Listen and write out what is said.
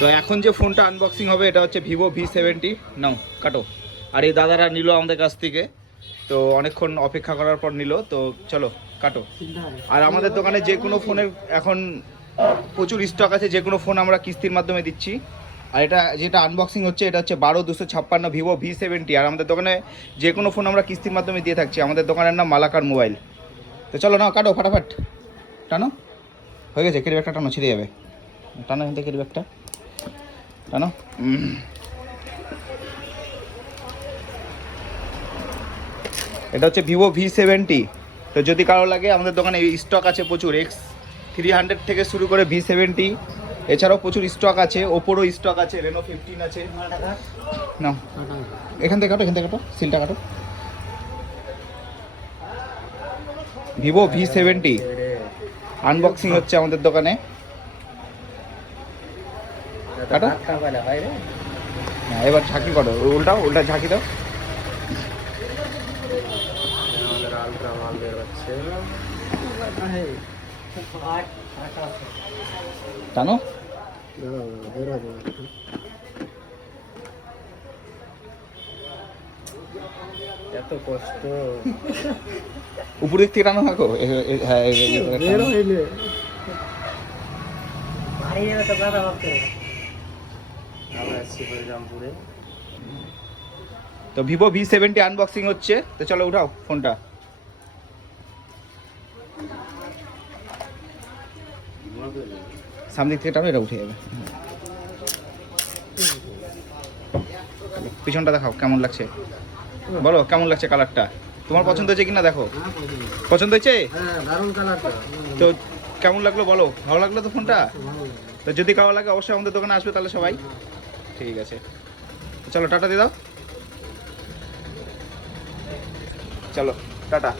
তো এখন যে ফোনটা আনবক্সিং হবে এটা হচ্ছে ভিভো V70। নাও কাটো। আর এই দাদারা নিল আমাদের কাছ থেকে, তো অনেকক্ষণ অপেক্ষা করার পর নিল, তো চলো কাটো। আর আমাদের দোকানে যে কোনো ফোনের এখন প্রচুর স্টক আছে, যে কোনো ফোন আমরা কিস্তির মাধ্যমে দিচ্ছি। আর এটা যেটা আনবক্সিং হচ্ছে এটা হচ্ছে 12256 ভিভো V70। আর আমাদের দোকানে যে কোনো ফোন আমরা কিস্তির মাধ্যমে দিয়ে থাকছি। আমাদের দোকানের নাম মালাকার মোবাইল। তো চলো নাও কাটো ফাটাফাট, টানো। হয়ে গেছে, ক্যারি ব্যাগটা টানো, ছিঁড়ে যাবে। টানো এখান থেকে ক্যারি ব্যাগটা টানো। এটা হচ্ছে ভিভো V70। তো যদি কারো লাগে আমাদের দোকানে স্টক আছে প্রচুর, X300 থেকে শুরু করে V70, এছাড়াও প্রচুর স্টক আছে। ওপোরও স্টক আছে, রেনো 15 আছে। নাও এখান থেকে কাটো, এখান থেকে কাটো, সিলটা কাটো। ভিভো V70 আনবক্সিং হচ্ছে আমাদের দোকানে। কাটো। হ্যাঁ, এবার ঝাঁকি করো, উল্টাও, উল্টা ঝাঁকি দাও। টানো। এত কষ্ট উপর দিক থেকে টানো থাকো। হ্যাঁ, তো ভিভো V70 আনবক্সিং হচ্ছে, তো চলো উঠাও ফোনটা। সামনে থেকে টানো, এটা উঠে যাবে। পিছনটা দেখাও কেমন লাগছে, বলো কেমন লাগছে কালারটা। তোমার পছন্দ হয়েছে কিনা দেখো। পছন্দ হয়েছে? তো কেমন লাগলো বলো, ভালো লাগলো তো ফোনটা? তো যদি কারো লাগে অবশ্যই আমাদের দোকানে আসবে তাহলে সবাই। ঠিক আছে, চলো টাটা দিয়ে দাও। চলো টাটা।